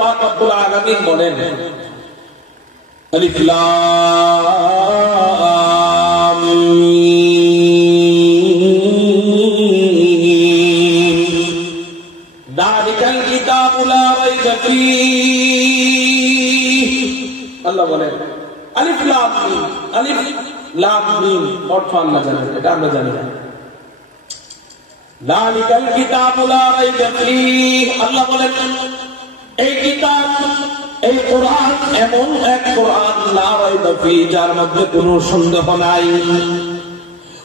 পাক রব্বুল আলামিন বলেন আলিফ লাম মিম যালিকাল কিতাবু লা রাইবা ফীহি। আল্লাহ বলেন আলিফ লাম মিম, আলিফ লাম মিম অর্থ আল্লাহ জানেন, এটা আমরা জানি না। যালিকাল কিতাবু লা রাইবা ফীহি, আল্লাহ বলেন এই কিতাব, এই কোরআন এমন এক কোরআন লা রাইবা ফীহি, যার মধ্যে কোনো সন্দেহ নাই।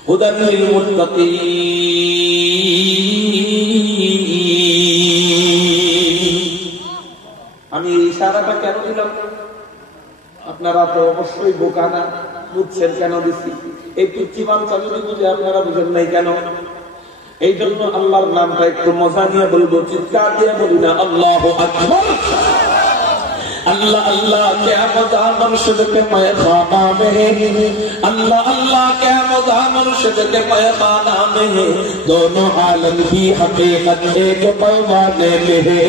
হুদাল লিল মুত্তাকিন। আমি ইশারাটা কেন দিলাম? আপনারা তো অবশ্যই বোকা না, বুঝছেন কেন দিচ্ছি। এই পৃথিবীর চালুরি বুঝে আপনারা বুঝেন নাই কেন? এই জন্য আল্লাহর নামটা একটু মজা নিয়ে বলবো, চিৎকার দিয়ে বলি না আল্লাহু আকবার। अल्लाह अल्लाह क्या मजा मनुष्य के पैखाना में है, अल्लाह अल्लाह क्या मजा मनुष्य के पैखाना में है। दोनों आलम की हकीकत एक पैमाने में है,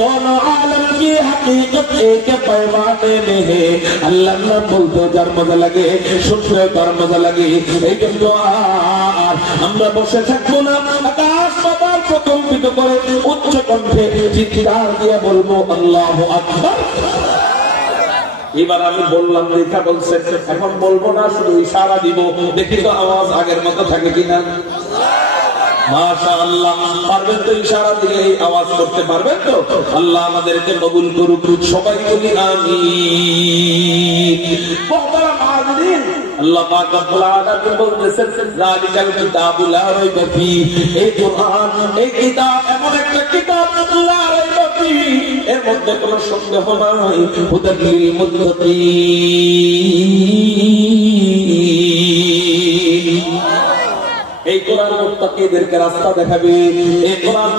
दोनों आलम की हकीकत एक पैमाने में है। अल्लाह अल्लाह बोलते जार मजा लगे, सुनते जार मजा लगे। এই জন্য আর আমরা বসে থাকবো না, আকাশ পাতাল প্রকম্পিত করে উচ্চ কণ্ঠে চিৎকার দিয়ে বলবো আল্লাহু আকবার। এবার আমি বললাম, লেখা বলছে, এখন বলবো না, শুধু ইশারা দিব, দেখি তো আওয়াজ আগের মতো থাকে কিনা। মাশাআল্লাহ, পারবেন তো? ইশারা দিয়ে আওয়াজ করতে পারবেন তো? আল্লাহ আমাদেরকে কবুল করুক, সবাই বলি আমিন। মুহতারাম হাজিরিন, আল্লাহ পাক রব্বুল আলামিন বলতেছেন যালিকাল কিতাবু লা রাইবা ফীহি, এই কোরআন, এই কিতাব এমন একটা কিতাব লা রাইবা ফীহি, এর মধ্যে কোনো সন্দেহ নাই। হুদাল লিল মুত্তাকিন। এই কোরআন মুত্তাকিদেরকে রাস্তা দেখাবে, এই কোরআন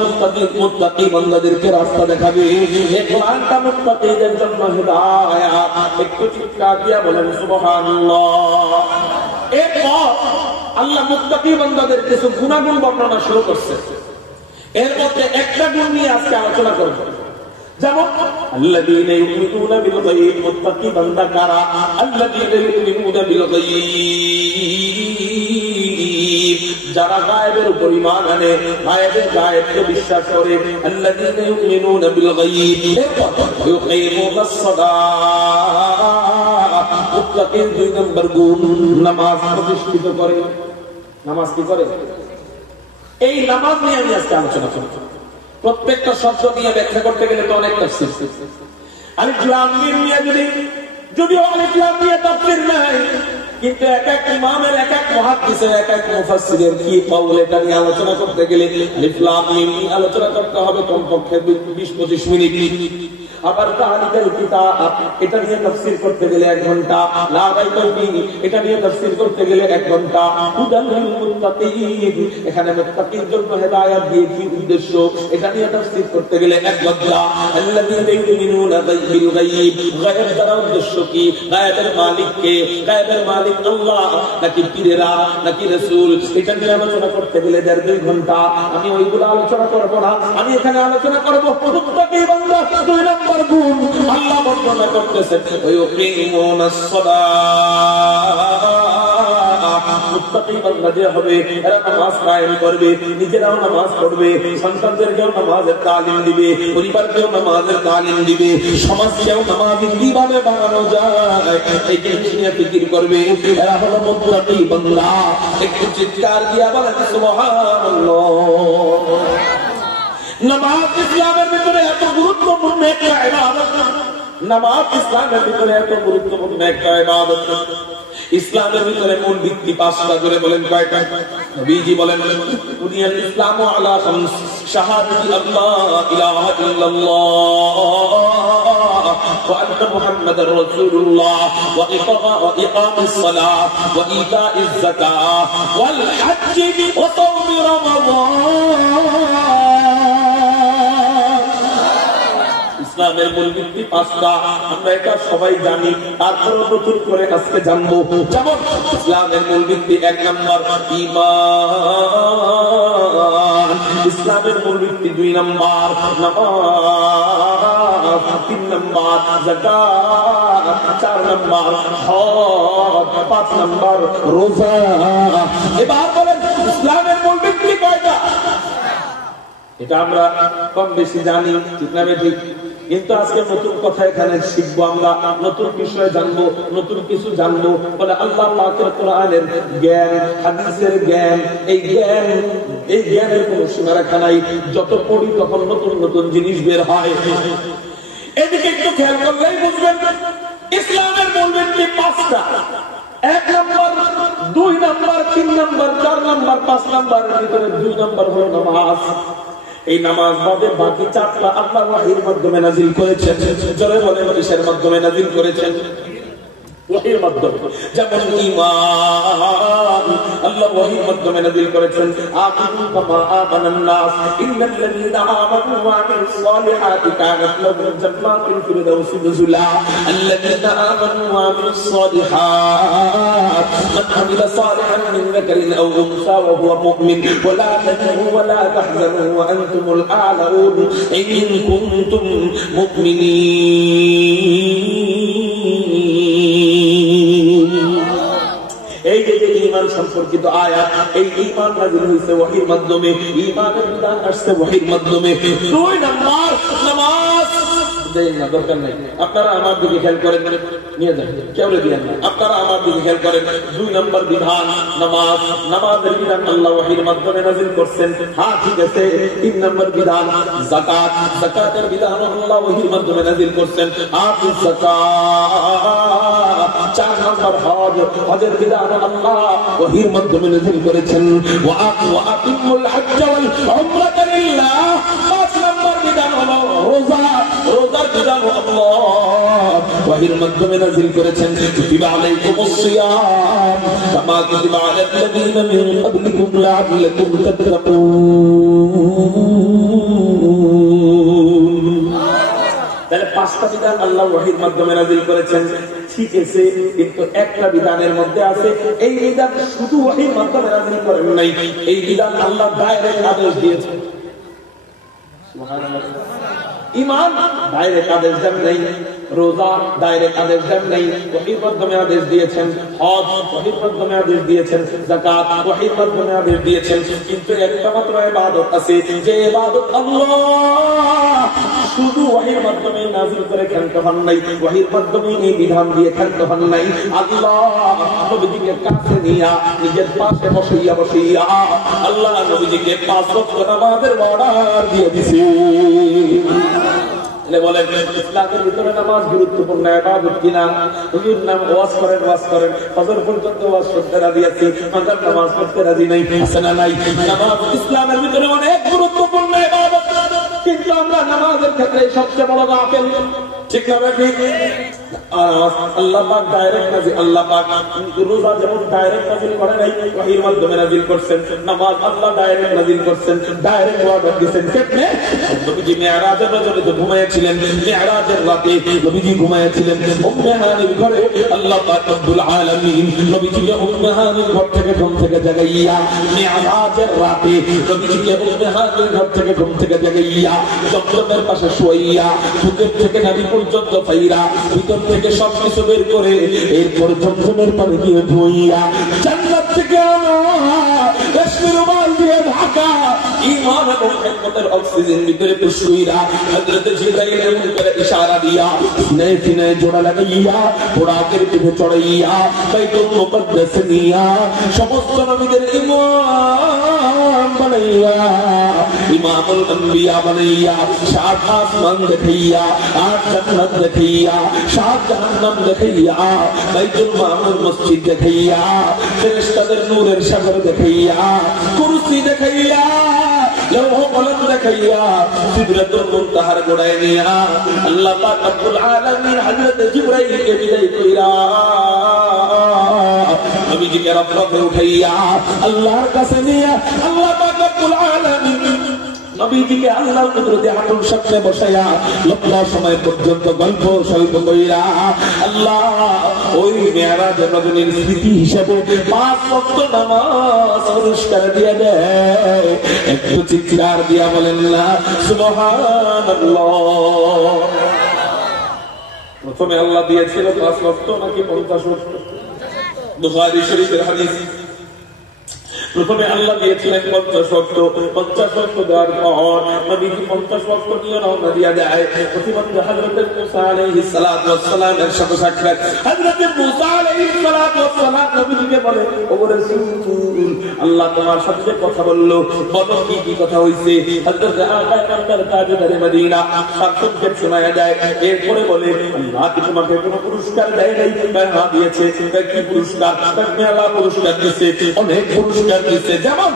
মুত্তাকি বান্দাদেরকে রাস্তা দেখাবে, এই কোরআনটা মুত্তাকিদের জন্য হিদায়াত। একটু চিৎকার দিয়ে বলেন সুবহানাল্লাহ। এরপর আল্লাহ মুত্তাকি বান্দাদের কিছু গুণাগুণ বর্ণনা শুরু করছে। এর মধ্যে একটা গুণ নিয়ে আজকে আলোচনা করব, যেমন আল্লাযীনা ইউমিনুনা বিল গায়ব। মুত্তাকি বান্দা কারা? আল্লাযীনা ইউমিনুনা বিল গায়ব, যারা গায়েবের উপর ঈমান আনে, গায়েবকে বিশ্বাস করে। আল্লাযীনা ইউমিনুনা বিল গায়ব ইউকিমুনাস সালাত। মুত্তাকির দুই নম্বর গুণ নামাজ প্রতিষ্ঠিত করে। নামাজ কি করে? এই নামাজ নিয়ে আমি আজকে আলোচনা করব। প্রত্যেকটা শব্দ নিয়ে ব্যাখ্যা করতে গেলে তো অনেক তাফসীর। আলিফ লাম মিম নিয়ে যদিও আলিফ লাম নিয়ে তাফসীর নাই, কিন্তু এক এক ইমামের, এক এক মুহাদ্দিসের, এক এক মুফাসসিরের কি কওল, এটা নিয়ে আলোচনা করতে গেলে আলিফ লাম মিম আলোচনা করতে হবে কমপক্ষে 20-25 মিনিট। আবার যালিকাল কিতাব, এটা নিয়ে তাফসীর করতে গেলে 1 ঘন্টা। লা রাইবা ফীহি, এটা নিয়ে তাফসীর করতে গেলে 1 ঘন্টা। হুদাল লিল মুত্তাকিন, এখানে মুত্তাকির জন্য হেদায়েত দিয়ে কি উদ্দেশ্য, এটা নিয়ে তাফসীর করতে গেলে 1 ঘন্টা। আল্লাযীনা ইউমিনুনা বিল গায়ব, গায়ব দ্বারা উদ্দেশ্য কি? গায়বের মালিক কে? গায়বের মালিক আল্লাহ নাকি পীরেরা নাকি রাসূল? এটা নিয়ে আলোচনা করতে গেলে 1.5-2 ঘন্টা। আমি ওইগুলো আলোচনা করব না, আমি এখানে আলোচনা করব মুত্তাকি বান্দা 2 নম্বর গুণ। আল্লাহ বর্ণনা করতেছেন ইউকিমুনাস সালাত। মুত্তাকি বান্দা যে হবে, এরা নামাজ কায়েম করবে, নিজেরাও নামাজ পড়বে, সন্তানদেরকেও নামাজের তালিম দিবে, পরিবারকেও নামাজের তালিম দিবে, সমাজকেও নামাজি কিভাবে বানানো যায় এই জিনিস নিয়ে ফিকির করবে। এরা হলো মুত্তাকি বান্দা। একটু চিৎকার দিয়ে বলেন সুবহানাল্লাহ। নামাজ ইসলামের ভিতরে এত গুরুত্বপূর্ণ একটা ইবাদত। নামাজ ইসলামের ভিতরে এত গুরুত্বপূর্ণ একটা ইবাদত। ইসলামের ভিতরে মূল ভিত্তি 5টা করে বলেন কয়টা? নবীজি বলেন বুনিয়াল ইসলামু আলা খামস, শাহাদাতি আল্লাহ ইলাহা ইল্লাল্লাহ ওয়া আন্না মুহাম্মাদার রাসূলুল্লাহ ওয়া ইকামিস সালাত ওয়া ইতাইজ যাকাত ওয়াল হজ্জ ওয়া সাওম রমাদান। ইসলামের মূল ভিত্তি 5টা, আমরা এটা সবাই জানি, তারপরে নতুন করে আজকে জানবো। যেমন ইসলামের মূল ভিত্তি 1 নম্বর ঈমান, ইসলামের মূল ভিত্তি 2 নম্বর নামাজ, নামাজ, 3 নাম্বার যাকাত, 4 নাম্বার হজ, 5 নাম্বার রোজা। এবার বলেন ইসলামের মূল ভিত্তি কয়টা? এটা আমরা কম বেশি জানি, ঠিক না ঠিক? কিন্তু আজকে নতুন কথা এখানে শিখবো, আমরা নতুন বিষয় জানবো, নতুন কিছু জানবো। বলে আল্লাহ পাকের কোরআনের জ্ঞান, হাদিসের জ্ঞান, এই জ্ঞানের কোনো সীমারেখা নাই। যত পড়ি তখন নতুন নতুন জিনিস বের হয়। এদিকে একটু খেয়াল করলেই বুঝবেন ইসলামের মূল ভিত্তি 5টা। 1 নাম্বার, 2 নাম্বার, 3 নাম্বার, 4 নাম্বার, 5 নাম্বারের ভিতরে 2 নাম্বার হলো নামাজ। এই নামাজ বাদে বাকি 4টা আল্লাহ ওহীর মাধ্যমে নাযিল করেছেন। জোরে বলেন কিসের মাধ্যমে নাযিল করেছেন? ওহীর মাধ্যমে। যেমন ঈমান আল্লাহ ওহীর মাধ্যমে নাযিল করেছেন। আমিনু কামা আমানান নাস ইন্নাল্লাযীনা আমানু ওয়া আমিলুস সালিহাতি কানাত লাহুম জান্নাতুল ফিরদাউসি নুজুলা। আল্লাযীনা আমানু ওয়া আমিলুস সালিহাত মান আমিলা সালিহান মিন যাকারিন আও উনসা ওয়া হুয়া মুমিন ওয়ালা তাহিনু ওয়ালা তাহজানু ওয়া আনতুমুল আ'লাউন ইন কুনতুম মুমিনিন। এই যে ঈমান সম্পর্কিত আয়াত, এই ঈমান নাযিল হয়েছে ওহীর মাধ্যমে, ঈমানের বিধান আসছে ওহীর মাধ্যমে। 2 নাম্বার নামাজ। দরকার নাই, আপনারা আমার দিকে খেয়াল করেন, নিয়ে যান, কেউ দিয়েন না, আপনারা আমার দিকে খেয়াল করেন। 2 নাম্বার বিধান নামাজ, নামাজের বিধান আল্লাহ ওহীর মাধ্যমে নাযিল করছেন। হ্যাঁ ঠিক আছে। 3 নাম্বার বিধান যাকাত, যাকাতের বিধান আল্লাহ ওহীর মাধ্যমে নাযিল করছেন। আতিস যাকাত। 4 নাম্বার হজ, হজের বিধান আল্লাহ ওহীর মাধ্যমে নাযিল করেছেন। ওয়া আতিমুল হজ্জ ওয়াল উমরাতা লিল্লাহ। 5 নাম্বার বিধান হলো রোজা, রোজার বিধান আল্লাহ ওহীর মাধ্যমে নাযিল করেছেন। কুতিবা আলাইকুমুস সিয়াম কামা কুতিবা আলাল্লাযীনা মিন ক্বাবলিকুম লাআল্লাকুম তাত্তাকুন। তাহলে 5টা বিধান আল্লাহ ওহীর মাধ্যমে নাযিল করেছেন, ঠিক আছে। কিন্তু একটা বিধানের মধ্যে আছে, এই বিধান শুধু ওহীর মাধ্যমে নাযিল করেন নাই, এই বিধান আল্লাহ ডাইরেক্ট আদেশ দিয়েছেন। সুবহানাল্লাহ। ঈমান ডাইরেক্ট আদেশ দেন নাই, রোজা ডাইরেক্ট আদেশ দেন নাই, ওহীর মাধ্যমে আদেশ দিয়েছেন। হজ ওহীর মাধ্যমে আদেশ দিয়েছেন। যাকাত ওহীর মাধ্যমে আদেশ দিয়েছেন। কিন্তু একটা মাত্র ইবাদত আছে, যে ইবাদত আল্লাহ শুধু ওহীর মাধ্যমে নাযিল করে ক্ষান্ত হন নাই, ওহীর মাধ্যমে এই বিধান দিয়ে ক্ষান্ত হন নাই। আল্লাহ নবীজিকে কাছে নিয়া নিজের পাশে বসাইয়া আল্লাহ নবীজিকে 5 ওয়াক্ত নামাজের অর্ডার দিয়ে দিয়েছে। বলেন ইসলামের ভিতরে নামাজ গুরুত্বপূর্ণ ইবাদত কিনা? হুজুর নাম ওয়াজ করেন, ফজর পর্যন্ত ওয়াজ করতে রাজি আছি, মাগরিব নামাজ পড়তে রাজি নাই, আছে না নাই? নামাজ ইসলামের ভিতরে অনেক গুরুত্বপূর্ণ ইবাদত, কিন্তু আমরা নামাজের ক্ষেত্রে সবচেয়ে বড় গাফেল, ঠিক না ভাই? আল্লাহ পাক ডাইরেক্ট নাযিল, আল্লাহ পাক রোজা যেমন ডাইরেক্ট নাযিল করে নাই, ওহীর মাধ্যমে নাযিল করছেন। নামাজ আল্লাহ ডাইরেক্ট নাযিল করছেন, ডাইরেক্ট অর্ডার দিয়েছেন। কেমনে? নবীজি মিরাজের রাতে ঘুমায়েছিলেন, মিরাজের রাতে নবীজি ঘুমায়েছিলেন উম্মে হানির ঘরে। আল্লাহ পাক রব্বুল আলামিন নবীজিকে উম্মে হানির ঘর থেকে ঘুম থেকে জাগাইয়া, মিরাজের রাতে নবীজিকে উম্মে হানির ঘর থেকে ঘুম থেকে জাগাইয়া, জমজমের পাশে শুইয়া, বুকের থেকে নাভি পর্যন্ত ফাইরা, ভিতর থেকে সবকিছু বের করে এরপর জমজমের পানি দিয়ে ধুইয়া, জান্নাত থেকে রেশমি রুমাল দিয়ে ঢাকা, ঈমান এবং হিকমতের অক্সিজেন ভিতরে পুষ্কুইরা, হযরত জিবরাইল এমন করে ইশারা দিয়া সিনায় জোড়া লাগাইয়া বুরাকের পিঠে চড়াইয়া বাইতুল মুকদ্দাস নিয়া সমস্ত নবীদের ইমাম বানাইয়া, ইমামুল আম্বিয়া বানাইয়া, 7 আসমান দেখাইয়া, 8 জান্নাত দেখাইয়া, 7 জাহান্নাম দেখাইয়া, বাইতুল মামুর মসজিদ দেখাইয়া, ফেরেশতাদের নূরের সাগর দেখাইয়া, কুরসি দেখাইয়া, লৌহ কলম দেখাইয়া, সিদরাতুল মুনতাহার গোড়ায় নিয়া আল্লাহ পাক রব্বুল আলামিন হযরত জিবরাইলকে বিদায় কইরা নবীজিকে রফে উঠাইয়া আল্লাহর কাছে নিয়া আল্লাহ পাক রব্বুল আলামিন নবীজিকে আল্লাহর কুদরতে হাঁটুর সামনে বসায়া লম্বা সময় পর্যন্ত গল্প সল্প কইরা আল্লাহ ওই মিরাজের রজনীর স্মৃতি হিসেবে 5 ওয়াক্ত নামাজ পুরস্কার দিয়ে দেয়। একটু চিৎকার দিয়া বলেন না সুবহানাল্লাহ। প্রথমে আল্লাহ দিয়েছিল 5 ওয়াক্ত নাকি 50 ওয়াক্ত? বুখারী শরীফের হাদিস। প্রথমে আল্লাহ দিয়েছিলেন 50 ওয়াক্ত। 50 ওয়াক্ত দেওয়ার পর নবীজি 50 ওয়াক্ত নিয়ে রওনা দিয়ে দেয়। প্রতিমধ্যে হযরত মুসা আলাইহিস সালাতু ওয়াস সালামের সাথে সাক্ষাৎ। হযরত মুসা আলাইহিস সালাতু ওয়াস সালাম নবীজিকে বলে, ও রাসূল, আল্লাহ তোমার সাথে কথা বললো, বলো কি কথা হইছে? হযরত আকার তাজদার মদিনা সাক্ষাৎকে শোনায়া দেয়। এরপরে বলে, আল্লাহ কি তোমাকে কোনো পুরস্কার দেয় নাই? হ্যাঁ দিয়েছে। কি পুরস্কার? আল্লাহ পুরস্কার দিয়েছে, অনেক পুরস্কার দিয়েছে। যেমন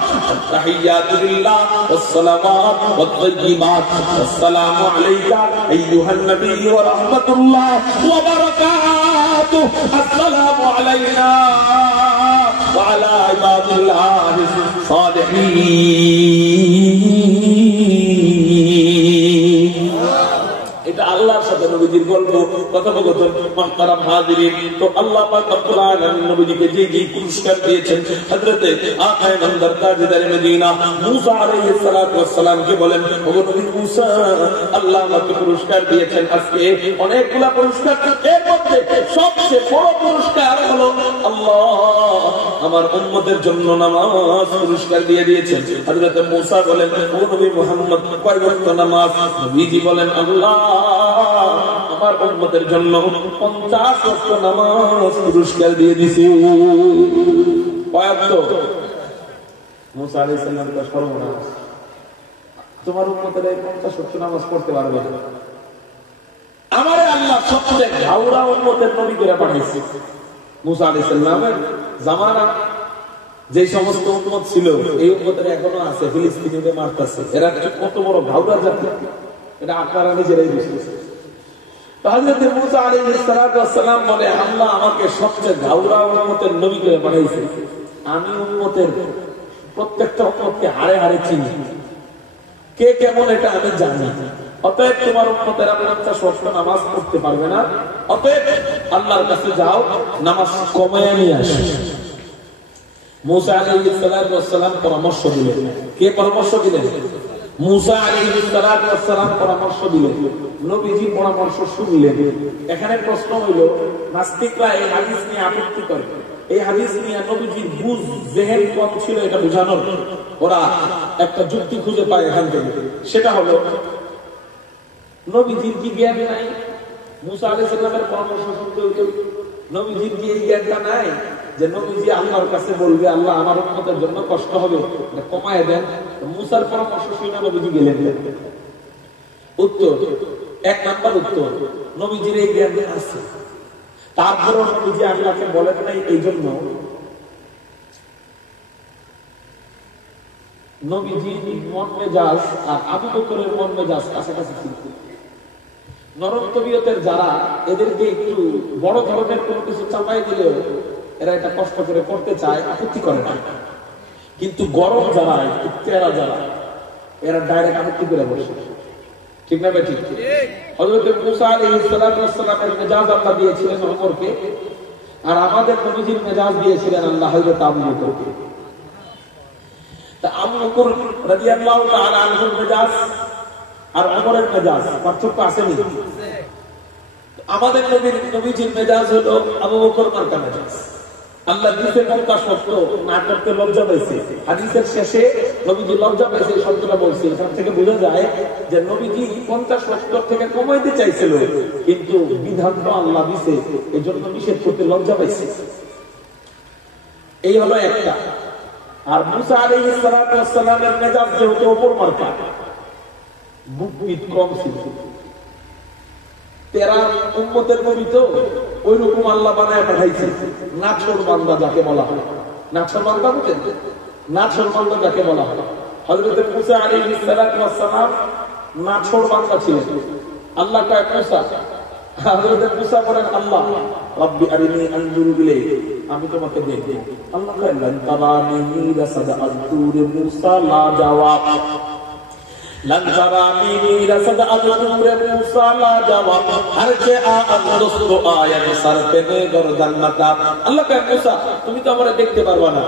তাহিয়াতু লিল্লাহ ওয়াস সালাওয়াত ওয়াত তাইয়্যিবাত, আসসালামু আলাইকা আইয়ুহান নবী ওয়া রাহমাতুল্লাহ ওয়া বারাকাতুহু, আসসালামু আলাইনা ওয়া আলা ইবাদিল্লাহিস সালিহিন। এটা আল্লাহর সাথে নবীজির গল্প, কথোপকথন। মুহতারাম হাজিরিন, তো আল্লাহ পাক রব্বুল আলামিন নবীজিকে যে পুরস্কার দিয়েছেন, হযরতে আকায়ে নামদার তাজদার মদিনা মুসা আলাইহিস সালাতু ওয়াস সালামকে বলেন, ও নবী মুসা, আল্লাহ আমাকে পুরস্কার দিয়েছেন আজকে অনেকগুলা পুরস্কার। এর মধ্যে সবচেয়ে বড় পুরস্কার হলো আল্লাহ আমার উম্মতের জন্য নামাজ পুরস্কার দিয়ে দিয়েছেন। হযরতে মুসা বলেন, ও নবী মুহাম্মদ, কয় ওয়াক্ত নামাজ? নবীজি বলেন, আল্লাহ আমার উম্মতের জন্য 50 ওয়াক্ত নামাজ পুরস্কার দিয়ে দিয়েছে। কয় ওয়াক্ত? মুসা আলাইহিস সালাম তো সর্বনাশ, তোমার উম্মতের 50 ওয়াক্ত নামাজ পড়তে পারবে না। আমারে আল্লাহ সবচেয়ে ঘাওড়া উম্মতের নবী করে পাঠিয়েছে। মুসা আলাইহিস সালামের জামানা যে সমস্ত উম্মত ছিল, এই উম্মতের এখনো আছে, ফিলিস্তিনিদের মারতেছে। এরা কত বড় ঘাওড়া জাতি, এটা আপনারা নিজেরাই বুঝতেছেন। হযরত মুসা আলাইহিস সালাতু ওয়াস সালাম বলে, আল্লাহ আমাকে সবচেয়ে ঘাওড়া উম্মতের নবী করে পাঠিয়েছে। আমি উম্মতের প্রত্যেকটা উম্মতকে হাড়ে হাড়ে চিনি, কে কেমন এটা আমি জানি। অতএব তোমার উম্মতেরা 50 ওয়াক্ত নামাজ পড়তে পারবে না, অতএব আল্লাহর কাছে যাও, নামাজ কমায় নিয়ে আসো। মুসা আলাইহিস সালাতু ওয়াস সালাম পরামর্শ দিলেন। কে পরামর্শ দিলেন? মুসা আলাইহিস সালাতু ওয়াস সালাম পরামর্শ দিলেন। নবীজি পরামর্শ শুনলেন। এখানে প্রশ্ন হইল, নাস্তিকরা এই হাদিস নিয়ে আপত্তি করে। এই হাদিস নিয়ে নবীজির বুঝ জেহেন কম ছিল, এটা বোঝানোর ওরা একটা যুক্তি খুঁজে পায় এখান থেকে। সেটা হলো, নবীজির কি জ্ঞান নাই? মুসা আলাইহিস সালামের পরামর্শ শুনতে হইতো। নবীজির কি এই জ্ঞানটা নাই যে নবীজি আল্লাহর কাছে বলবে, আল্লাহ আমার উম্মতের জন্য কষ্ট হবে, কমায় দেন? মুসার পরামর্শ শুনে নবীজি গেলেন। উত্তর, 1 নাম্বার উত্তর, নবীজির এই জ্ঞান আছে। তারপরও নবীজি আল্লাহকে বলেন নাই, এই জন্য নবীজি মন মেজাজ আর আবু বকরের মন মেজাজ কাছাকাছি ছিল। নরম তবিয়তের যারা, এদেরকে একটু বড় ধরনের কোনো কিছু চাপাই দিলেও এরা এটা কষ্ট করে করতে চায়, আপত্তি করে না। কিন্তু গরম যারা, তেরা যারা, এরা ডাইরেক্ট আপত্তি করে বসে। ঠিক না ভাই? ঠিক। হযরত মুসা আলাইহিস সালাতু ওয়াস সালামের মেজাজ আল্লাহ দিয়েছিলেন ওমরকে, আর আমাদের নবীজির মেজাজ দিয়েছিলেন আল্লাহ হযরত আবু বকরকে। তা আবু বকর রাদিয়াল্লাহু তাআলা আনহুর মেজাজ আর ওমরের মেজাজ পার্থক্য আছে না? আমাদের নবীজির মেজাজ হলো আবু বকর মার্কা মেজাজ। আল্লাহ দিতে মক্কা শব্দ না করতে লজ্জা পাইছে। হাদিসের শেষে নবীজি লজ্জা পাইছে এই শব্দটা বলছে। এখান থেকে বোঝা যায় যে নবীজি 50 ওয়াক্ত থেকে কমাইতে চাইছিল, কিন্তু বিধান তো আল্লাহ দিছে, এজন্য নিষেধ করতে লজ্জা পাইছে। এই হলো একটা। আর মুসা আলাইহিস সালাতু ওয়াস সালামের মেজাজ যেহেতু ওপর মার্কা, বুকবিদ কম ছিল। তেরা উম্মতের নবী তো ওই রকম আল্লাহ বানায় পাঠাইছে। নাছর বান্দা যাকে বলা হয়, নাছর বান্দা বুঝেন? নাছর বান্দা যাকে বলা হয়, হযরত মুসা আলাইহিস সালাতু ওয়াস সালাম নাছর বান্দা ছিলেন। আল্লাহ কয় মুসা, হযরত মুসা বলেন, আল্লাহ রাব্বি আরিনি আনজুরু ইলাইক, আমি তোমাকে দেখব। আল্লাহ কয় লান তারানি রাসাদা আযতুরে মুসা লা জবাব, লান তারানি রাসাদা আযতুরে মুসা লা জবাব, হর কে আদরস্তু আয়াত সর পে নে গরদান মাতা। আল্লাহ কয় মুসা, তুমি তো আমারে দেখতে পারবা না।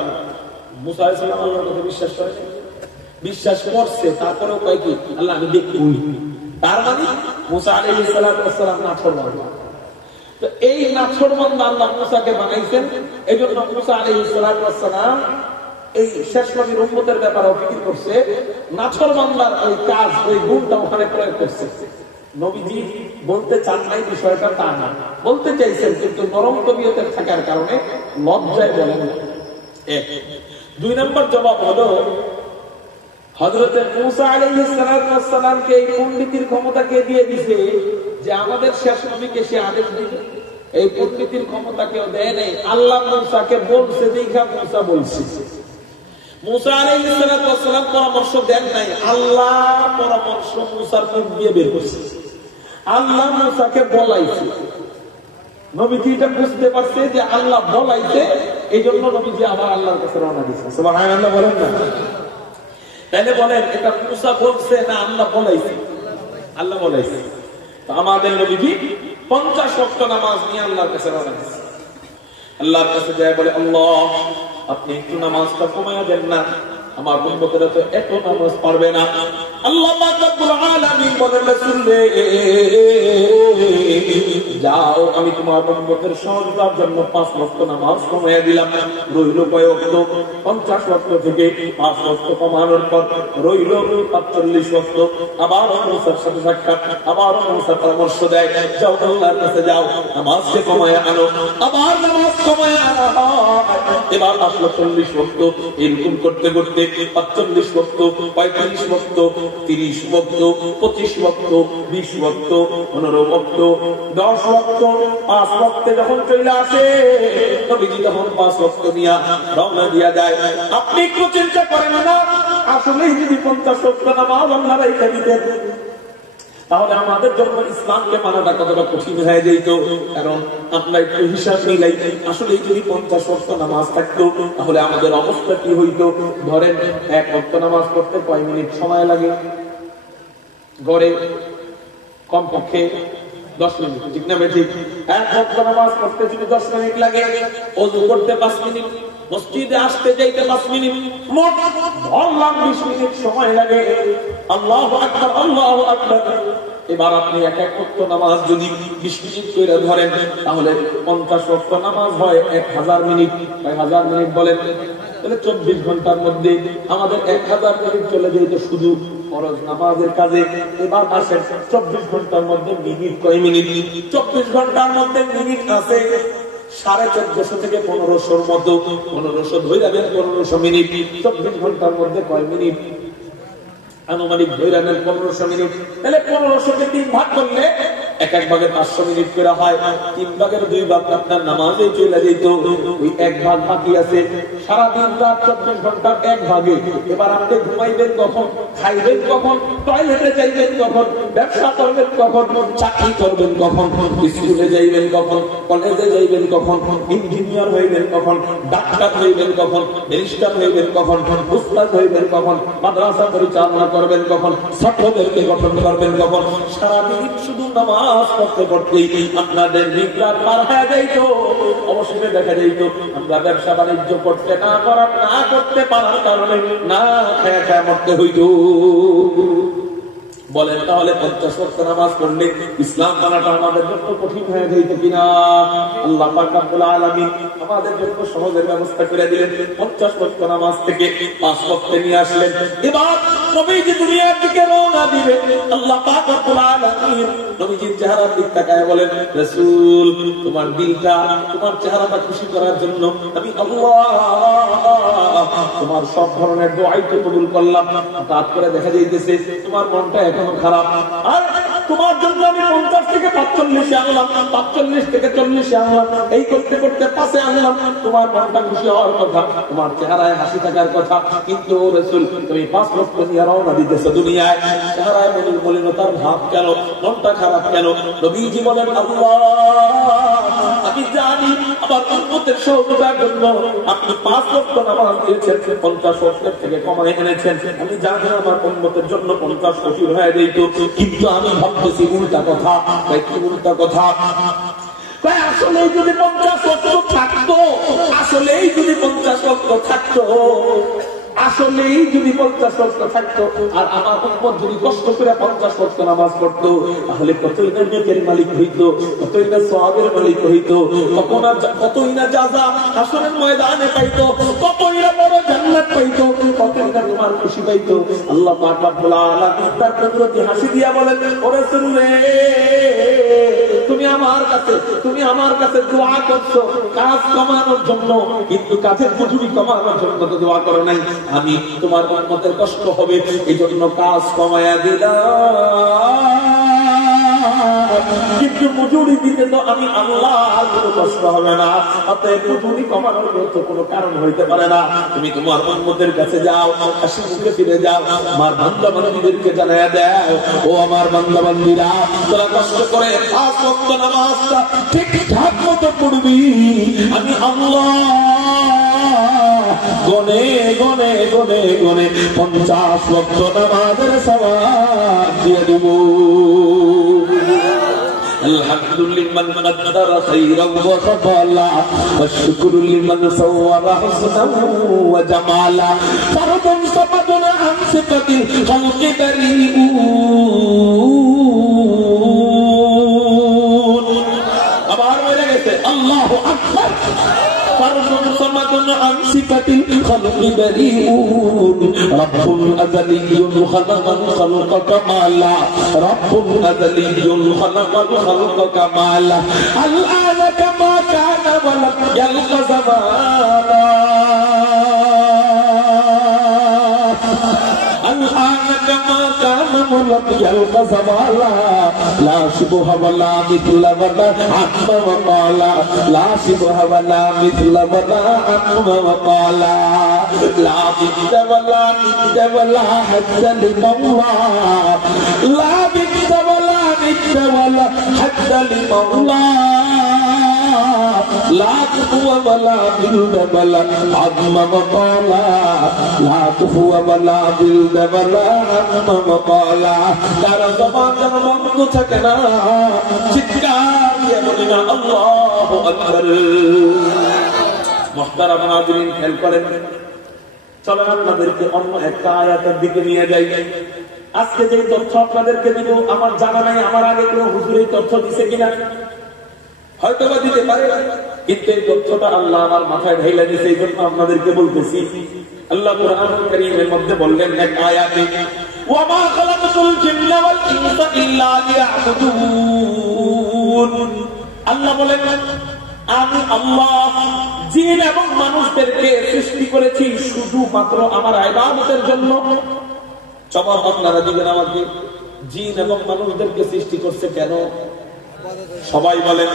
মুসা আলাইহিস সালাম আল্লাহর কথা বিশ্বাস করে, বিশ্বাস করছে, তারপরেও কয় কি, আল্লাহ আমি দেখবই। তার মানে মুসা আলাইহিস সালাতু ওয়াস সালাম নাছরবান্দা। এই নাফরমানরা আল্লাহ মুসাকে বানাইছেন, এই জন্য মুসা আলাইহিস সালাম এই শেষ নবীর উম্মতের ব্যাপারে ফিকির করছে, নাফরমানদের ওই কাজ, ওই গুণটা ওখানে প্রয়োগ করছে। নবীজি বলতে চান নাই বিষয়টা তা না, বলতে চাইছেন, কিন্তু নরম তবিয়তের থাকার কারণে লজ্জায় বলেন না। এক। দুই নম্বর জবাব হলো, হযরত মুসা আলাইহিস সালামকে এই পণ্ডিতির ক্ষমতা কে দিয়ে দিয়েছে যে আমাদের শেষ নবীকে সে আদেশ দিবে? এই পণ্ডিতির ক্ষমতা কেউ দেয় নাই, আল্লাহ মুসাকে বলছে, দেখা মুসা বলছে। মুসা আলাইহিস সালাম পরামর্শ দেন নাই, আল্লাহ পরামর্শ মুসার মুখ দিয়ে বের করছে, আল্লাহ মুসাকে বলাইছে। নবীজি এটা বুঝতে পারছে যে আল্লাহ বলাইছে, এই জন্য নবীজি আবার আল্লাহর কাছে রওনা দিয়েছে। সুবহানাল্লাহ বলেন না? তাহলে বলেন, এটা মুসা বলছে না আল্লাহ বলাইছে? আল্লাহ বলাইছে। তো আমাদের নবীজি 50 ওয়াক্ত নামাজ নিয়ে আল্লাহর কাছে রওনা দিয়েছে। আল্লাহর কাছে যায় বলে, আল্লাহ আপনি একটু নামাজটা কমায়া দেন না, আমার উম্মতেরা তো এত নামাজ পারবে না। আল্লাহ পাক রব্বুল আলামিন বলেন, রাসূল রে যাও, আমি তোমার উম্মতের সহজতার জন্য 5 ওয়াক্ত নামাজ কমায়া দিলাম। রইল কয় ওয়াক্ত? 50 ওয়াক্ত থেকে 5 ওয়াক্ত কমানোর পর রইল 45 ওয়াক্ত। আবার মুসার সাথে সাক্ষাৎ, আবার মুসা পরামর্শ দেয়, যাও আল্লাহর কাছে যাও, নামাজকে কমায়া আনো। আবার নামাজ কমায়া আনা হয়, এবার আসলো 40 ওয়াক্ত। এরকম করতে করতে 45 ওয়াক্ত, 45 ওয়াক্ত, 30 ওয়াক্ত, 25 ওয়াক্ত, 20 ওয়াক্ত, 15 ওয়াক্ত, 10 ওয়াক্ত। 5 ওয়াক্তে যখন চলে আসে, নবীজি তখন 5 ওয়াক্ত নিয়ে রওনা দিয়া যায়। আপনি একটু চিন্তা করেন না, আসলে যদি 50 ওয়াক্ত নামাজ আল্লাহ রাইখা দিতেন, তাহলে আমাদের জন্য ইসলামকে মানাটা কতটা কঠিন হয়ে যেত। কারণ আমরা একটু হিসাব মিলাই, আসলে যদি 50 ওয়াক্ত নামাজ থাকতো, তাহলে আমাদের অবস্থা কি হইতো? ধরেন 1 ওয়াক্ত নামাজ পড়তে কয় মিনিট সময় লাগে? গড়ে কমপক্ষে 10 মিনিট, ঠিক না বেঠিক? 1 ওয়াক্ত নামাজ পড়তে যদি 10 মিনিট লাগে, ওযু করতে 5 মিনিট, মসজিদে আসতে যাইতে 5 মিনিট, মোট ধরলাম 20 মিনিট সময় লাগে। আল্লাহু আকবার, আল্লাহু আকবার। এবার আপনি 1 ওয়াক্ত নামাজ যদি 20 মিনিট করে ধরেন, তাহলে 50 ওয়াক্ত নামাজ হয় 1000 মিনিট। 1000 মিনিট বলেন, তাহলে 24 ঘন্টার মধ্যে আমাদের 1000 মিনিট চলে যেত শুধু ফরজ নামাজের কাজে। এবার আসেন 24 ঘন্টার মধ্যে মিনিট কয় মিনিট? 24 ঘন্টার মধ্যে মিনিট আছে 1450 থেকে 1500 মতো। 1500 ধরে যাবেন, 1500 মিনিট। 24 ঘন্টার মধ্যে কয় মিনিট? আনুমানিক ধরে যাবেন 1500 মিনিট। তাহলে 1500 কে 3 ভাগ করলে এক ভাগে 500 মিনিট করে হয়। 3 ভাগের 2 ভাগ আপনার নামাজে চলে যেত। ওই 1 ভাগ বাকি আছে। সারাদিন রাত 24 ঘন্টার 1 ভাগে। এবার আপনি ঘুমাইবেন কখন? খাইবেন কখন? টয়লেটে যাইবেন কখন? ব্যবসা করবেন কখন? চাকরি করবেন কখন? স্কুলে যাইবেন কখন? কলেজে যাইবেন কখন? ইঞ্জিনিয়ার হইবেন কখন? ডাক্তার হইবেন কখন? ব্যারিস্টার হইবেন কখন? উস্তাদ হইবেন কখন? মাদ্রাসা পরিচালনা করবেন কখন? ছাত্রদেরকে গঠন করবেন কখন? সারাদিন শুধু নামাজ পড়তে পড়তেই আপনাদের নিদ্রার পার হয়ে যাইত। অবশ্যই দেখা যাইত আমরা ব্যবসা বাণিজ্য করতে না করতে পারার কারণে না খায়া খায়া মরতে হইত। বলেন তাহলে 50 ওয়াক্ত নামাজ পড়লে ইসলাম মানাটা আমাদের জন্য কঠিন হয়ে যেত কিনা? আল্লাহ পাক রব্বুল আলামিন আমাদের জন্য সহজের ব্যবস্থা করে দিলেন। 50 ওয়াক্ত নামাজ থেকে 5 ওয়াক্তে নিয়ে আসলেন। এবার নবীজি দুনিয়ার দিকে রওনা দিবেন। আল্লাহ পাক রব্বুল আলামিন নবীজির চেহারার দিকে তাকায় বলেন, রাসূল তোমার দিলটা, তোমার চেহারাটা খুশি করার জন্য আমি আল্লাহ তোমার সব ধরনের দোয়াই তো কবুল করলাম। তার করে দেখা যাইতেছে তোমার মনটা এখনো খারাপ। আর তোমার জন্য আমি 50 থেকে 45 আনলাম, 45 থেকে 40 আনলাম, এই করতে করতে 5 আনলাম। তোমার মনটা খুশি হওয়ার কথা, তোমার চেহারায় হাসি থাকার কথা, কিন্তু রাসূল তুমি 5 ওয়াক্ত নিয়ে রওনা দিতেছো দুনিয়ায়, চেহারায় মলিনতার ভাব কেন? মনটা খারাপ কেন? নবীজি বলেন, আল্লাহ আমি জানি আমার উম্মতের সহযোগিতার জন্য আপনি 5 ওয়াক্ত নামাজ দিয়েছেন, 50 ওয়াক্তের থেকে কমায় এনেছেন। আমি জানি আমার উম্মতের জন্য 50 কঠিন হয়ে যেত, কিন্তু আমি ভাবতেছি উল্টা কথা। কি উল্টা কথা? আসলেই যদি 50 ওয়াক্ত থাকতো, আসলেই যদি 50 ওয়াক্ত থাকতো, আসলেই যদি 50 ওয়াক্ত থাকতো আর আমার উম্মত যদি কষ্ট করে 50 ওয়াক্ত নামাজ পড়তো, তাহলে কতই না নেকের মালিক হইতো, কতই না সওয়াবের মালিক হইতো, কতই না জাযা হাসরের ময়দানে পাইতো, কতই না বড় জান্নাত পাইতো, কতই না তোমার খুশি পাইতো। আল্লাহ পাক রব্বুল আলামিন তার কুদরতি হাসি দিয়া বলেন, ও রাসূল রে, তুমি আমার কাছে দোয়া করছো কাজ কমানোর জন্য, কিন্তু কাজের মজুরি কমানোর জন্য তো দোয়া করো নাই। আমি তোমার উম্মতের কষ্ট হবে এই জন্য কাজ কমায়া দিলাম, কিন্তু মজুরি দিতে তো আমি আল্লাহ কোনো কষ্ট হবে না। অতএব মজুরি কমানোর তো কোনো কারণ হইতে পারে না। তুমি তোমার উম্মতের কাছে যাও, হাসি মুখে ফিরে যাও, আমার বান্দা বান্দীদেরকে জানায়া দাও, ও আমার বান্দা বান্দীরা, তোরা কষ্ট করে 5 ওয়াক্ত নামাজটা ঠিকঠাক মতো পড়বি, আমি আল্লাহ গনে গনে গনে গনে 50 ওয়াক্ত নামাজের সওয়াব দিয়ে দেব। الحمد لمن قدر خيرا وفضلا والشكر لمن صور حسنا وجمالا فرد صمد عن صفة الخلق بريء আবার বলে গেছে আল্লাহু আকবার। فرد صمد عن صفة الخلق بريء رب أزلي خلق الخلق كمالا رب أزلي خلق الخلق كمالا الآن كما كان ولم يلق زمانا الآن كما كان ولم يلق زمانا لا شبه ولا مثل ولا عم وقالا لا شبه ولا مثل ولا عم وقالا لا ضد ولا ند ولا حد لمولى لا ضد ولا ند ولا حد لمولى لا تقوى ولا جلد ولا عظم وقالا لا تقوى ولا جلد ولا عظم وقالا তার জবান যেন বন্ধ থাকে না, চিৎকার দিয়ে বলি না আল্লাহু আকবার। মুহতারাম হাজিরিন, খেয়াল করেন, চলেন আপনাদেরকে অন্য একটা আয়াতের দিকে নিয়ে যাই। আজকে যে তথ্য আপনাদেরকে দিব, আমার জানা নাই আমার আগে কোনো হুজুর এই তথ্য দিছে কিনা, হয়তো বা দিতে পারে, কিন্তু এই তথ্যটা আল্লাহ আমার মাথায় ঢাইলা দিয়েছে, এই জন্য আপনাদেরকে বলতেছি। আল্লাহ কুরআনুল কারীমের মধ্যে বললেন এক আয়াতে, ওয়া মা খালাকতুল জিন্না ওয়াল ইনসা ইল্লা লিয়াবুদুন। আল্লাহ বলেন, আমি আল্লাহ জিন এবং মানুষদেরকে সৃষ্টি করেছি শুধুমাত্র আমার ইবাদতের জন্য। জবাব আপনারা দিবেন আমাকে, জিন এবং মানুষদেরকে সৃষ্টি করছে কেন? সবাই বলেন,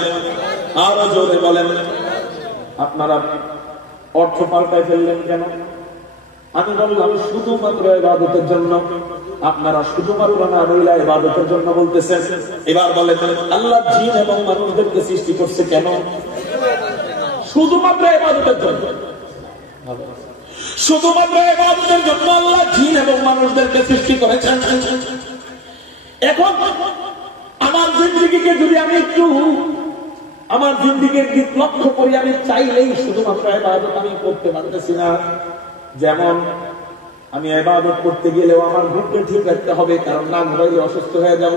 আরো জোরে বলেন। আপনারা অর্থ পাল্টায় ফেললেন কেন? আমি বললাম শুধুমাত্র ইবাদতের জন্য, আপনারা শুধুমাত্র না বইলা ইবাদতের জন্য বলতেছেন। এবার বলেন, আল্লাহ জিন এবং মানুষদেরকে সৃষ্টি করছে কেন? শুধুমাত্র ইবাদতের জন্য। শুধুমাত্র ইবাদতের জন্য আল্লাহ জিন এবং মানুষদেরকে সৃষ্টি করেছেন। এখন আমার জিন্দেগিকে যদি আমি একটু আমার জিন্দেগির দিক লক্ষ্য করি, আমি চাইলেই শুধুমাত্র ইবাদত আমি করতে পারতেছি না। যেমন আমি ইবাদত করতে গেলেও আমার ঘুমকে ঠিক রাখতে হবে, কারণ না ঘুমাইলে অসুস্থ হয়ে যাব।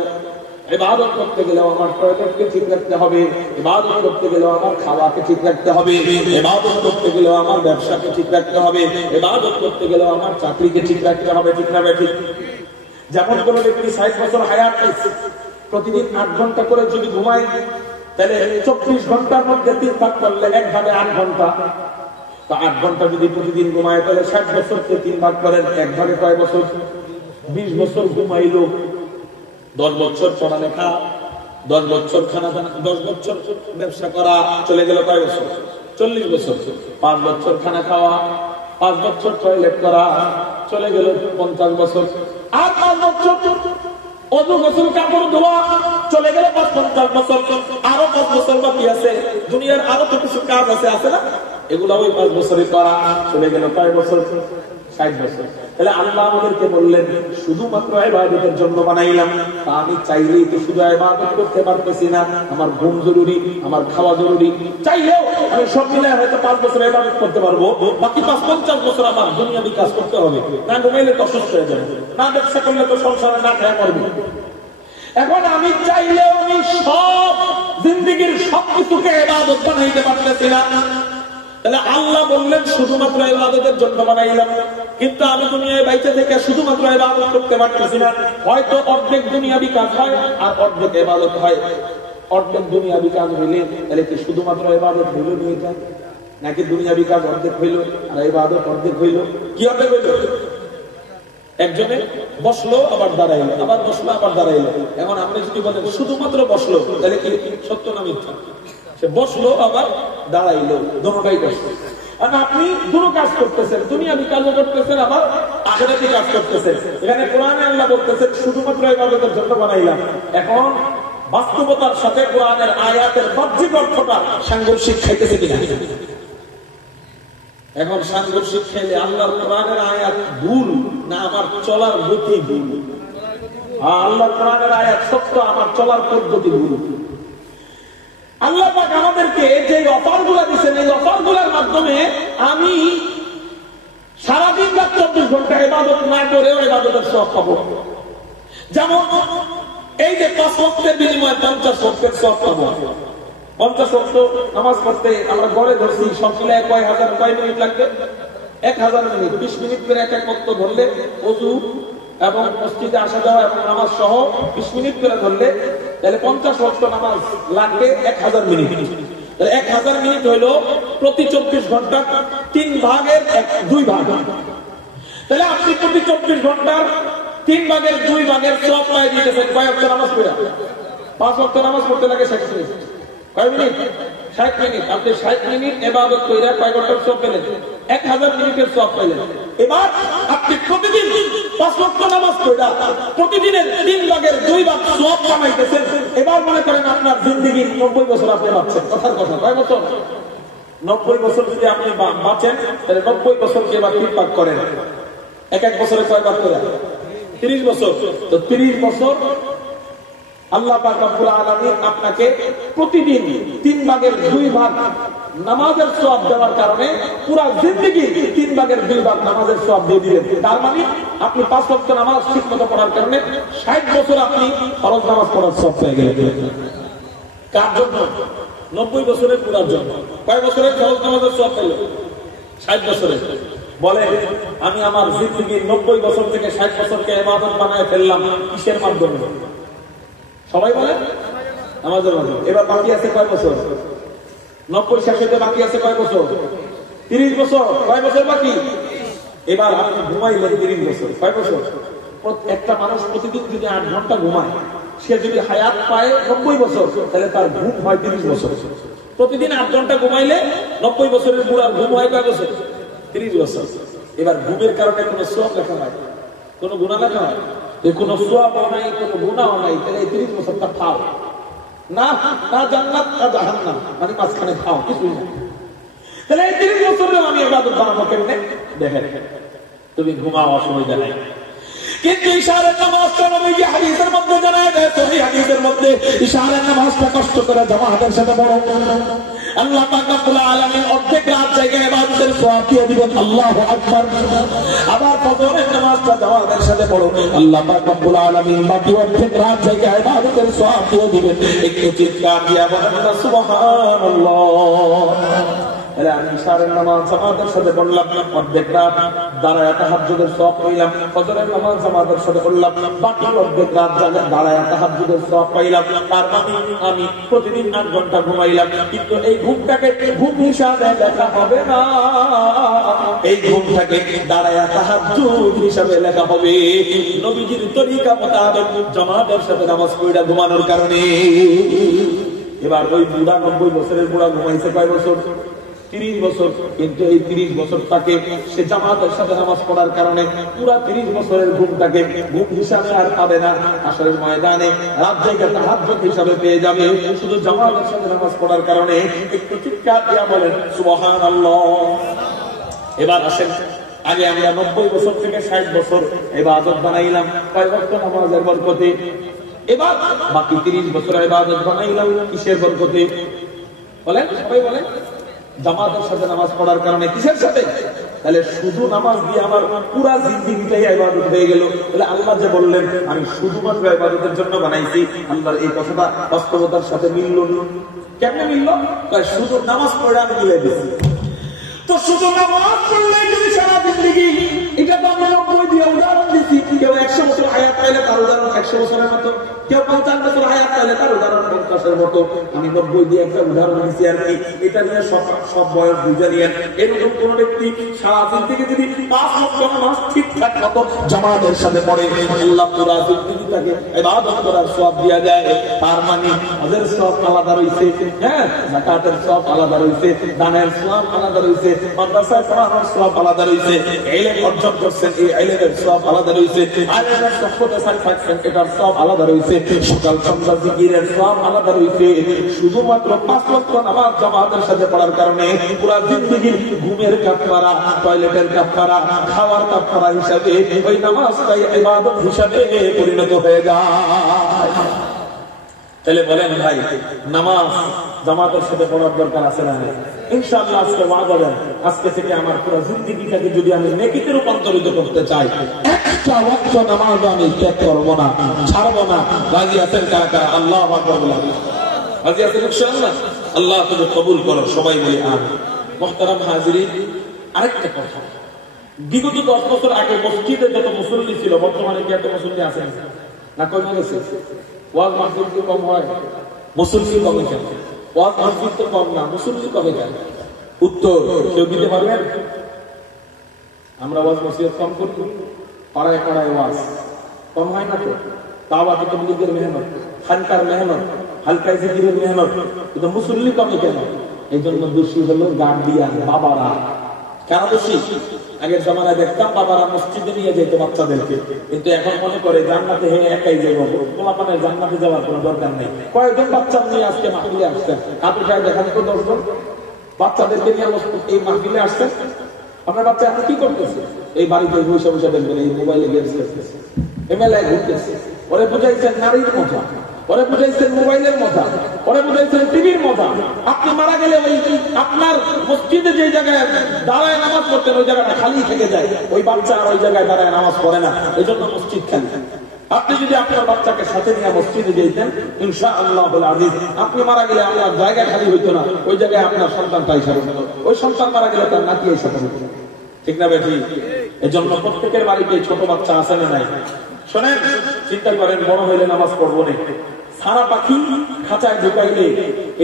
ইবাদত করতে গেলেও আমার টয়লেটকে ঠিক রাখতে হবে, ইবাদত করতে গেলেও আমার খাওয়াকে ঠিক রাখতে হবে, ইবাদত করতে গেলেও আমার ব্যবসাকে ঠিক রাখতে হবে, ইবাদত করতে গেলেও আমার চাকরিকে ঠিক রাখতে হবে, ঠিক না ঠিক? যেমন কোন ব্যক্তি 60 বছর হায়াত পাইছে, প্রতিদিন 8 ঘন্টা করে যদি ঘুমায়, তাহলে 24 ঘন্টার মধ্যে 3 ভাগ করলে 1 ভাগে 8 ঘন্টা, তো 8 ঘন্টা যদি প্রতিদিন ঘুমায়, তাহলে 60 বছরকে 3 ভাগ করেন, 1 ভাগে কয় বছর? 20 বছর ঘুমাইলো। 10 বছর পড়ালেখা, 10 বছর খানা দানা, 10 বছর ব্যবসা করা, চলে গেল কয় বছর? 40 বছর। 5 বছর খানা খাওয়া, 5 বছর টয়লেট করা, চলে গেল 50 বছর। আর 5 বছর অজু গোসল কাপড় ধোয়া, চলে গেল 50 বছর। আরো 5 বছর বাকি আছে, দুনিয়ার আরো তো কিছু কাজ আছে, আছে না? এগুলো ওই 5 বছরে করা, চলে গেল কয় বছর? 60 বছর। তাহলে আল্লাহ আমাদেরকে বললেন শুধুমাত্র ইবাদতের জন্য বানাইলাম, তা আমি চাইলেই তো শুধু ইবাদত করতে পারতেছি না, আমার ঘুম জরুরি, আমার খাওয়া জরুরি। চাইলেও আমি সব মিলে হয়তো 5 বছর ইবাদত করতে পারবো, বাকি 50 বছর আমার দুনিয়াবি কাজ করতে হবে। না ঘুমাইলে তো অসুস্থ হয়ে যাবে, না ব্যবসা করলে তো সংসারে না খেয়ে মরবে। এখন আমি চাইলেও আমি সব জিন্দেগির সবকিছুকে ইবাদত বানাইতে পারতেছি না। তাহলে আল্লাহ বললেন শুধুমাত্র ইবাদতের জন্য বানাইলাম, কিন্তু আমি দুনিয়ায় বাইচে থেকে শুধুমাত্র ইবাদত করতে পারতেছি না। হয়তো অর্ধেক দুনিয়াবি কাজ হয় আর অর্ধেক ইবাদত হয়। অর্ধেক দুনিয়াবি কাজ হইলে তাহলে কি শুধুমাত্র ইবাদত হইল নিয়ে যায়, নাকি দুনিয়াবি কাজ অর্ধেক হইল আর ইবাদত অর্ধেক হইল? কি অর্ধেক হইল? একজনে বসলো আবার দাঁড়াইলো, আবার বসলো আবার দাঁড়াইলো। এখন আপনি যদি বলেন শুধুমাত্র বসলো, তাহলে কি সত্য না মিথ্যা? সে বসলো আবার দাঁড়াইলো, দুটোটাই করছে। আর আপনি দুটো কাজ করতেছেন, দুনিয়াবি কাজও করতেছেন আবার আখিরাতি কাজ করতেছেন। এখানে কোরআনে আল্লাহ বলতেছেন শুধুমাত্র ইবাদতের জন্য বানাইলাম। এখন বাস্তবতার সাথে কোরআনের আয়াতের বাহ্যিক অর্থটা সাংঘর্ষিক খাইতেছে কিনা? এখন সাংঘর্ষিক খেলে আল্লাহর কোরআনের আয়াত ভুল না আমার চলার গতি ভুল? আল্লাহর কোরআনের আয়াত সত্য, আমার চলার পদ্ধতি ভুল। আল্লাহ পাক আমাদেরকে যে অফারগুলো দিচ্ছেন, এই অফারগুলোর মাধ্যমে আমি সারাদিন রাত 24 ঘন্টা ইবাদত না করেও ইবাদতের সওয়াব পাবো। যেমন এই যে 5 ওয়াক্তের বিনিময়ে 50 ওয়াক্তের সওয়াব পাবো। 50 ওয়াক্ত নামাজ পড়তে আমরা ঘরে ধরছি, সব মিলে কয় মিনিট লাগবে? 1000 মিনিট। 20 মিনিট করে এক ওয়াক্ত ধরলে ওযু এবং মসজিদে আসা যাওয়া এবং নামাজ সহ 20 মিনিট করে ধরলে তাহলে 50 ওয়াক্ত নামাজ লাগবে 1000 মিনিট। তাহলে 1000 মিনিট হইল প্রতি 24 ঘন্টা 3 ভাগের 2 ভাগ। তাহলে আপনি প্রতি 24 ঘন্টার 3 ভাগের 2 ভাগের সওয়াব পাই দিতেছেন কয় ওয়াক্ত নামাজ পড়া? 5 ওয়াক্ত নামাজ পড়তে লাগে 60 মিনিট। কয় মিনিট? 60 মিনিট। আপনি 60 মিনিট ইবাদত কইরা কয় ঘন্টার সওয়াব পেলেন? 1000 মিনিটের সওয়াব পেলেন। এবার আপনি প্রতিদিন 5 ওয়াক্ত নামাজ পড়া প্রতিদিনের 3 ভাগের 2 ভাগ সওয়াব কামাইতেছেন। এবার মনে করেন আপনার জিন্দেগির 90 বছর আপনি বাঁচছেন। কথার কথা, কয় বছর? 90 বছর যদি আপনি বাঁচেন তাহলে 90 বছরকে এবার 3 ভাগ করেন। এক বছরে কয় ভাগ করে? 30 বছর। তো 30 বছর আল্লাহ পাক রব্বুল আলামিন আপনাকে প্রতিদিন 3 ভাগের 2 ভাগ নামাজের সওয়াব দেওয়ার কারণে পুরো জিন্দেগি 3 ভাগের 2 ভাগ নামাজের সওয়াব দিয়ে দিলেন। তার মানে আপনি 5 ওয়াক্ত নামাজ ঠিকমতো পড়ার কারণে 60 বছর আপনি ফরজ নামাজ পড়ার সওয়াব পেয়ে গেলেন। কার জন্য? 90 বছরের পুরার জন্য। কয় বছরের ফরজ নামাজের সওয়াব পেল? 60 বছরের। বলে আমি আমার জিন্দেগির 90 বছর থেকে 60 বছরকে ইবাদত বানায় ফেললাম কিসের মাধ্যমে? সবাই বলে নামাজের মাধ্যমে। এবার বাকি আছে কয় বছর? 90 শেষে বাকি আছে কয় বছর? 30 বছর। কয় বছর বাকি? এবার আপনি ঘুমাইলেন 30 বছর। কয় বছর? একটা মানুষ প্রতিদিন যদি 8 ঘন্টা ঘুমায়, সে যদি হায়াত পায় 90 বছর, তাহলে তার ঘুম হয় 30 বছর। প্রতিদিন 8 ঘন্টা ঘুমাইলে 90 বছরের বুড়ার ঘুম হয় কয় বছর? 30 বছর। এবার ঘুমের কারণে কোনো সওয়াব লেখা হয়? কোনো গুনাহ লেখা হয়? কোনো সওয়াবও নাই, কোনো গুনাহও নাই। তাহলে 30 বছরটা খাও না, না জান্নাত না জাহান্নাম, মানে মাঝখানে খাও, কিছুই না। তাহলে এই 30 বছরেও আমি ইবাদত বানাবো কেমনে? দেখেন, তুমি ঘুমাও, অসুবিধা নাই, কিন্তু ইশারার নামাজটা নবীজি হাদিসের মধ্যে জানায় দেয়, সহিহ হাদিসের মধ্যে ইশারার নামাজটা কষ্ট করে জামাতের সাথে পড়ো। আল্লাহ পাক রব্বুল আলামিন অর্ধেক রাত জায়গায় ইবাদতের সওয়াব দিয়ে দিবেন। আল্লাহু আকবার। আবার ফজরের নামাজটা জামাতের সাথে পড়ো, আল্লাহ পাক রব্বুল আলামিন বাকি অর্ধেক রাত জায়গায় ইবাদতের সওয়াব দিয়ে দিবেন। একটু চিৎকার দিয়ে বলেন না সুবহানাল্লাহ। তাহলে আমি ইশারের নামাজ জামাতের সাথে পড়লাম, অর্ধেক রাত দাঁড়ায় তাহাজ্জুদের সওয়াব পাইলাম। ফজরের নামাজ জামাতের সাথে পড়লাম, বাকি অর্ধেক রাত দাঁড়ায় তাহাজ্জুদের সওয়াব পাইলাম। তার মানে আমি প্রতিদিন 8 ঘন্টা ঘুমাইলাম, কিন্তু এই ঘুমটাকে ঘুম হিসাবে লেখা হবে না, এই ঘুমটাকে দাঁড়ায় তাহাজ্জুদ হিসাবে লেখা হবে। নবীজির তরিকা মোতাবেক জামাতের সাথে নামাজ পড়া ঘুমানোর কারণে। এবার ওই বুড়া 90 বছরের বুড়া ঘুমাইছে কয় বছর? 30 বছর। কিন্তু এই 30 বছরটাকে সে জামাতের সাথে নামাজ পড়ার কারণে পুরা 30 বছরের ঘুমটাকে ঘুম হিসাবে আর পাবে না, আসরের ময়দানে রাত জায়গা তাহাজ্জুদ হিসাবে পেয়ে যাবে, শুধু জামাতের সাথে নামাজ পড়ার কারণে। একটু চিৎকার দিয়ে বলেন সুবহানাল্লাহ। এবার আসেন আগে আমরা 90 বছর থেকে 60 বছর ইবাদত বানাইলাম কয় ওয়াক্ত নামাজের বরকতে, এবার বাকি 30 বছর ইবাদত বানাইলাম কিসের বরকতে? বলেন, সবাই বলেন। জামাতের সাথে নামাজ পড়ার কারণে। কিসের সাথে? তাহলে শুধু নামাজ দিয়ে আমার পুরা জিন্দেগিটাই ইবাদত হয়ে গেল। তাহলে আল্লাহ যে বললেন আমি শুধুমাত্র ইবাদতের জন্য বানাইছি, আল্লাহর এই কথাটা বাস্তবতার সাথে মিলল না। কেমনে মিলল? শুধু নামাজ পড়ে আমি মিলে দিচ্ছি। তো শুধু নামাজ পড়লে যদি সারা জিন্দেগি, এটা তো আমরা 90 দিয়ে উদাহরণ দিচ্ছি। কেউ 100 বছর হায়াত পাইলে তার উদাহরণ 100 বছরের মতো, কেউ 50 বছর হায়াত পাইলে তার উদাহরণ 50-এর মতো। আমি 90 দিয়ে একটা উদাহরণ দিচ্ছি আর কি। এটা নিয়ে সব বয়স বুঝে নিয়েন। এরকম কোন ব্যক্তি সারা দিন থেকে যদি 5 ওয়াক্ত নামাজ ঠিকঠাক মতো জামাতের সাথে পড়ে, আল্লাহ পুরা জিন্দেগিটাকে ইবাদত করার সওয়াব দিয়া যায়। তার মানে হজের সওয়াব আলাদা রইছে, হ্যাঁ, যাকাতের সওয়াব আলাদা রইছে, দানের সওয়াব আলাদা রইছে, মাদ্রাসায় পড়ানোর সওয়াব আলাদা রইছে, ইলম অর্জন করছেন এই ইলমের সওয়াব আলাদা রইছে, আলেমের সুহবতে থাকছেন এটার সওয়াব আলাদা রইছে, সকাল সন্ধ্যা জিকিরের সওয়াব আলাদা রইছে। শুধুমাত্র 5 ওয়াক্ত নামাজ জামাতের সাথে পড়ার কারণে পুরো জিন্দেগির ঘুমের কাফারা, টয়লেটের কাফারা, খাওয়ার কাফারা হিসাবে ওই নামাজটাই ইবাদত হিসাবে পরিণত হয়ে যায়। তাহলে বলেন ভাই, নামাজ জামাতের সাথে পড়ার দরকার আছে না? ইনশাআল্লাহ আজকে ওয়াদা দেন, আজকে থেকে আমার পুরো জিন্দেগিটাকে যদি আমি নেকিতে রূপান্তরিত করতে চাই, একটা ওয়াক্ত নামাজ আমি ত্যাগ করব না, ছাড়ব না। রাজি আছেন কারা কারা? আল্লাহু আকবার বলেন। রাজি আছেন ইনশাআল্লাহ? আল্লাহ তুমি কবুল করো, সবাই বলি আমিন। মুহতারাম হাজিরিন, আরেকটা কথা, বিগত 10 বছর আগে মসজিদে যত মুসল্লি ছিল, বর্তমানে কি এত মুসল্লি আছেন না? কমে গেছে। ওয়াজ মাহফিল কি কম হয়? মুসল্লি কমে কেন? ওয়াজ মাহফিল তো কম না, মুসল্লি কমে কেন? উত্তর কেউ দিতে পারবেন? আমরা ওয়াজ নসিহত কম করি, পাড়ায় পাড়ায় ওয়াজ কম হয় না তো? দাওয়াত তাবলীগের মেহনত, খানকার মেহনত, হালকা জিকিরের মেহনত, কিন্তু মুসল্লি কমে কেন? এই জন্য দোষী হলো গার্ডিয়ান, বাবারা। কেন দোষী? আগের জমানায় দেখতাম বাবারা মসজিদে নিয়ে যেত বাচ্চাদেরকে, কিন্তু এখন মনে করে জান্নাতে হে একাই যাবো, পোলাপানের জান্নাতে যাওয়ার কোনো দরকার নেই। কয়েকজন বাচ্চা নিয়ে আজকে মাহফিলে আসছেন, আপনি প্রায় দেখান তো 10 জন বাচ্চাদেরকে নিয়ে এই মাহফিলে আসছেন। আপনার বাচ্চা এখন কি করতেছে? এই বাড়িতে বসে বসে দেখবেন এই মোবাইলে গেমস খেলতেছে, মেলায় ঘুরতেছে। ওরে বুঝাইছেন নারীর মজা, ওরে বুঝাইছেন মোবাইলের মজা, ওরে বুঝাইছেন টিভির মজা। আপনি মারা গেলে ওই আপনার মসজিদে যে জায়গায় দাঁড়ায় নামাজ পড়তেন ওই জায়গাটা খালি থেকে যায়, ওই বাচ্চা আর ওই জায়গায় দাঁড়ায় নামাজ পড়ে না, এই জন্য মসজিদ খালি। আপনি যদি আপনার বাচ্চাকে সাথে নিয়ে মসজিদে যেতেন, ইনশাআল্লাহ আজিজ, আপনি মারা গেলে আপনার জায়গা খালি হইতো না, ওই জায়গায় আপনার সন্তানটা হিসাবে হতো। ওই সন্তান মারা গেলে তার নাতি হিসাবে হতো। ঠিক না বেঠি? এই জন্য প্রত্যেকের বাড়িতে ছোট বাচ্চা আছে না নাই? শোনেন, চিন্তা করেন, বড় হইলে নামাজ পড়বো না। সারা পাখি খাঁচায় ঢুকাইলে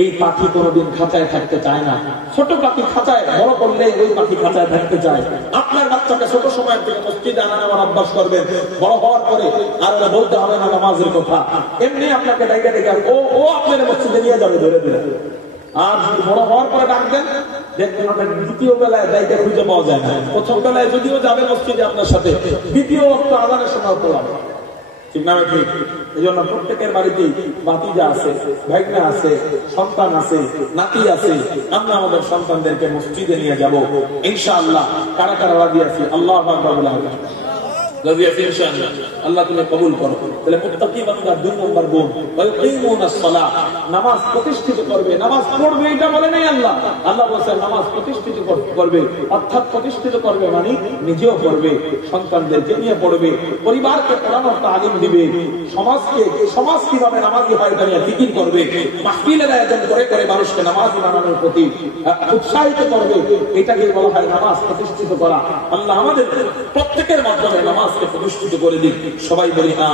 এই পাখি কোনোদিন খাঁচায় থাকতে চায় না। ছোট পাখি খাঁচায়, বড় করলে ওই পাখি খাঁচায় থাকতে চায়। আপনার বাচ্চাকে ছোট সময় থেকে মসজিদে আনা নেওয়ার অভ্যাস করবেন, বড় হওয়ার পরে আর বলতে হবে না নামাজের কথা। এমনি আপনাকে ডাইকা ডেকে ও আপনার মসজিদে নিয়ে যাবে ধরে ধরে। আর বড় হওয়ার পরে ডাকবেন, দেখবেন ওটা দ্বিতীয় বেলায় দায়িত্ব খুঁজে পাওয়া যায় না। প্রথম বেলায় যদিও যাবে মসজিদে আপনার সাথে, দ্বিতীয় অক্ত আদানের সময় পড়াবে। ঠিক না? ঠিক। এই জন্য প্রত্যেকের বাড়িতেই ভাতিজা আছে, ভাইগনা আছে, সন্তান আছে, নাতি আছে। আমরা আমাদের সন্তানদেরকে মসজিদে নিয়ে যাব ইনশাআল্লাহ। কারা কারা রাজি আছি? আল্লাহু আকবার বলে রাজি আছি ইনশাআল্লাহ। আল্লাহ তুমি কবুল করো। তাহলে মুত্তাকি বান্দা 2 নম্বর গুণ, ওয়াকিমুনাস সালাহ, নামাজ প্রতিষ্ঠিত করবে, নামাজ পড়বে। এটা বলে নাই আল্লাহ, আল্লাহ বলেছেন নামাজ প্রতিষ্ঠিত করবে, অর্থাৎ প্রতিষ্ঠিত করবে মানে নিজেও পড়বে, সন্তানদেরকে নিয়ে পড়বে, পরিবারকে পড়ানোর তালিম দিবে, সমাজ কিভাবে নামাজি হয় এটা নিয়ে ফিকির করবে, মাহফিলের আয়োজন করে করে মানুষকে নামাজি বানানোর প্রতি উৎসাহিত করবে। এটাকে বলা হয় নামাজ প্রতিষ্ঠিত করা। আল্লাহ আমাদের প্রত্যেকের মাধ্যমে নামাজকে প্রতিষ্ঠিত করে দিন। সবাই বলি